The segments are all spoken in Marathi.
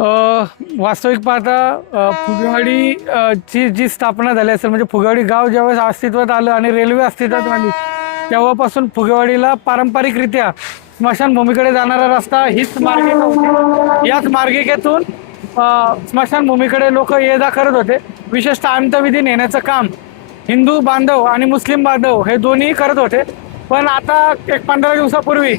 वास्तविक पाहता फुगेवाडी ची जी स्थापना झाली असेल, म्हणजे फुगेवाडी गाव ज्यावेळेस अस्तित्वात आलं आणि रेल्वे अस्तित्वात आली तेव्हापासून फुगेवाडीला पारंपरिकरित्या स्मशानभूमीकडे जाणारा रस्ता हीच मार्गिका होती. याच मार्गिकेतून स्मशानभूमीकडे लोक ये जा करत होते. विशेषतः अंत्यविधी नेण्याचं काम हिंदू बांधव आणि मुस्लिम बांधव हे दोन्ही करत होते. पण आता एक 15 दिवसापूर्वी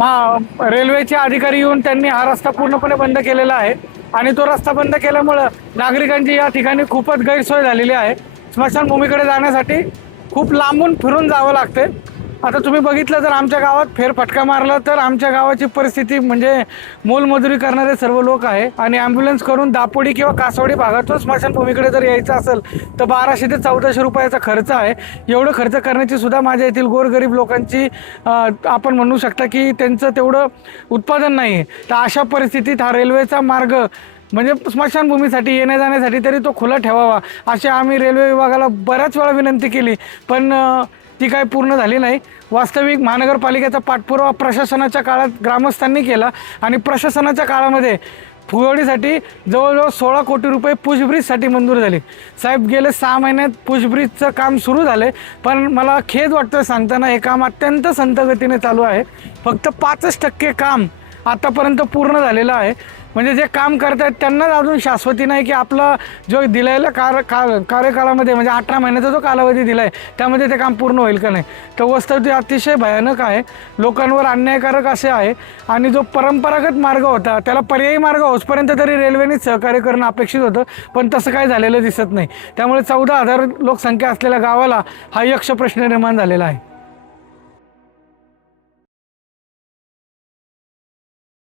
रेल्वेचे अधिकारी येऊन त्यांनी हा रस्ता पूर्णपणे बंद केलेला आहे आणि तो रस्ता बंद केल्यामुळं नागरिकांची या ठिकाणी खूपच गैरसोय झालेली आहे. स्मशानभूमीकडे जाण्यासाठी खूप लांबून फिरून जावं लागते. आता तुम्ही बघितलं जर आमच्या गावात फेरफटका मारला तर आमच्या गावाची परिस्थिती म्हणजे मोलमजुरी करणारे सर्व लोक आहे आणि ॲम्ब्युलन्स करून दापोडी किंवा कासवाडी भागातून स्मशानभूमीकडे जर यायचं असेल तर 1200 ते 1400 रुपयाचा खर्च आहे. एवढं खर्च करण्याची सुद्धा माझ्या येथील गोरगरीब लोकांची आपण म्हणू शकता की त्यांचं तेवढं उत्पादन नाही आहे. तर अशा परिस्थितीत हा रेल्वेचा मार्ग म्हणजे स्मशानभूमीसाठी येण्या जाण्यासाठी तरी तो खुला ठेवावा अशी आम्ही रेल्वे विभागाला बऱ्याच वेळा विनंती केली, पण ती काही पूर्ण झाली नाही. वास्तविक महानगरपालिकेचा पाठपुरावा प्रशासनाच्या काळात ग्रामस्थांनी केला आणि प्रशासनाच्या काळामध्ये फुगेवाडीसाठी जवळजवळ 16 कोटी रुपये पुशब्रिजसाठी मंजूर झाले. साहेब गेले 6 महिन्यात पुशब्रिजचं काम सुरू झाले, पण मला खेद वाटतं सांगताना हे काम अत्यंत संथ गतीने चालू आहे. फक्त 5% काम आतापर्यंत पूर्ण झालेलं आहे. म्हणजे जे काम करतात त्यांनाच अजून शाश्वती नाही की आपला जो दिलेला कार्यकाळामध्ये म्हणजे 18 महिन्याचा जो कालावधी दिला आहे त्यामध्ये ते काम पूर्ण होईल का नाही. तर वस्तुस्थिती अतिशय भयानक आहे, लोकांवर अन्यायकारक असे आहे आणि जो परंपरागत मार्ग होता त्याला पर्यायी मार्ग होसपर्यंत तरी रेल्वेनेच सहकार्य करणं अपेक्षित होतं, पण तसं काही झालेलं दिसत नाही. त्यामुळे 14,000 लोकसंख्या असलेल्या गावाला हा यक्ष प्रश्न निर्माण झालेला आहे.